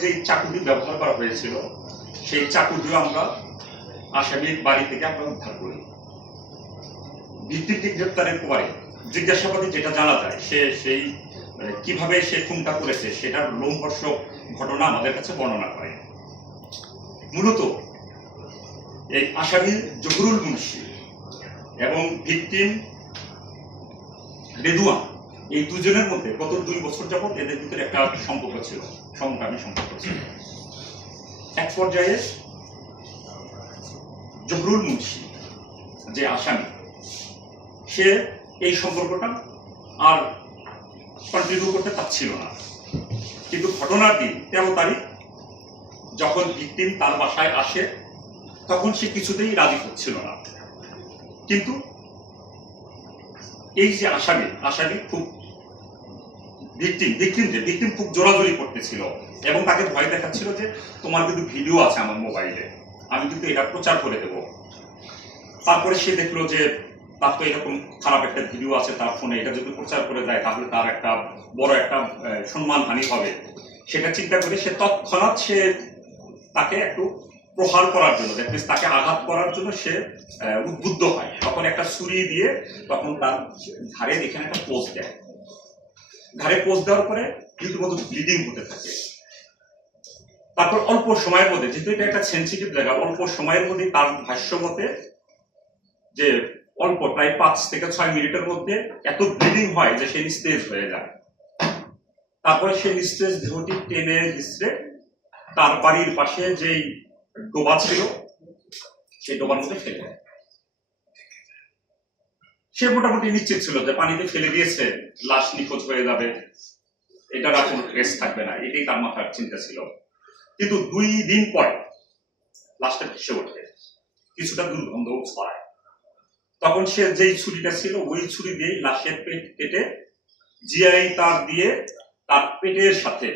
যে চাকুটি ব্যবহার করা হয়েছিল সেই চাকুটিও আমরা আসামির বাড়ি থেকে আমরা উদ্ধার করি। ভিত্তিটি গ্রেপ্তারের পরে জিজ্ঞাসাবাদে যেটা জানা যায় সে সেই মানে, কীভাবে সে খুনটা করেছে সেটার লোমহর্ষক ঘটনা আমাদের কাছে বর্ণনা করে। মূলত এই আসামি জহুরুল মুন্সি এবং ভিকটিম রেদুয়ান এই দুজনের মধ্যে গত দুই বছর যাবত এদের ভিতরে একটা সম্পর্ক ছিল, সমকামী সম্পর্ক ছিল। এক পর্যায়ে জহুরুল মুন্সি, যে আসামি, সে এই সম্পর্কটা আর কন্টিনিউ করতে পারছিল না। কিন্তু ঘটনার দিন, তেরো তারিখ, যখন ভিকটিম তার বাসায় আসে, তখন সে কিছুতেই রাজি হচ্ছিল না। কিন্তু এই যে আসামি আসামি খুব ভিকটিম ভিকটিম যে ভিকটিম খুব জোরাজোরি করতেছিল এবং তাকে ভয় দেখাচ্ছিল যে তোমার কিন্তু ভিডিও আছে আমার মোবাইলে আমি কিন্তু এটা প্রচার করে দেব। তারপরে সে দেখল যে তার তো এরকম খারাপ একটা ভিডিও আছে তার ফোনে এটা যদি প্রচার করে দেয় তাহলে তার একটা বড় একটা আহ, সম্মানহানি হবে। সেটা চিন্তা করে সে তৎক্ষণাৎ সে তাকে একটু প্রহার করার জন্য that means তাকে আঘাত করার জন্য সে উদ্বুদ্ধ হয়। তখন একটা ছুরি দিয়ে তখন তার ঘাড়ে এখানে একটা পোস্ট দেয়। ঘাড়ে পোস্ট দেওয়ার পরে রীতিমতো ব্লিডিং হতে থাকে। তারপর অল্প সময়ের মধ্যে, যেহেতু এটা একটা সেন্সিটিভ জায়গা, অল্প সময়ের মধ্যে তার ভাষ্য মতে যে অল্প প্রায় পাঁচ থেকে ছয় মিনিটের মধ্যে এত ব্লিডিং হয় যে সে নিস্তেজ হয়ে যায়। তারপরে সে নিস্তেজ দেহটি টেনে হিসড়ে তার বাড়ির পাশে যেই ডোবা ছিল, সেই ডোবার মধ্যে ফেলে দেয়। সে মোটামুটি নিশ্চিত ছিল যে পানিতে ফেলে দিয়েছে, লাশ নিখোঁজ হয়ে যাবে। এটার আর কোনো ট্রেস থাকবে না, এটাই তার মাথার চিন্তা ছিল। কিন্তু দুই দিন পরে লাশটা ভেসে ওঠে, কিছুটা দুর্গন্ধও ছড়ায়। তখন সে যেই ছুরিটা ছিল, ওই ছুরি দিয়ে লাশের পেট কেটে জিআই তার দিয়ে তার পেটের সাথে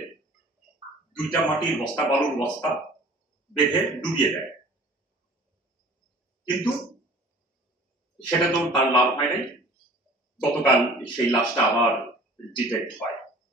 দুইটা মাটির বস্তা, বালুর বস্তা বেঁধে ডুবিয়ে দেয়। কিন্তু সেটা তো তার লাভ হয় নাই। গতকাল সেই লাশটা আবার ডিটেক্ট হয়।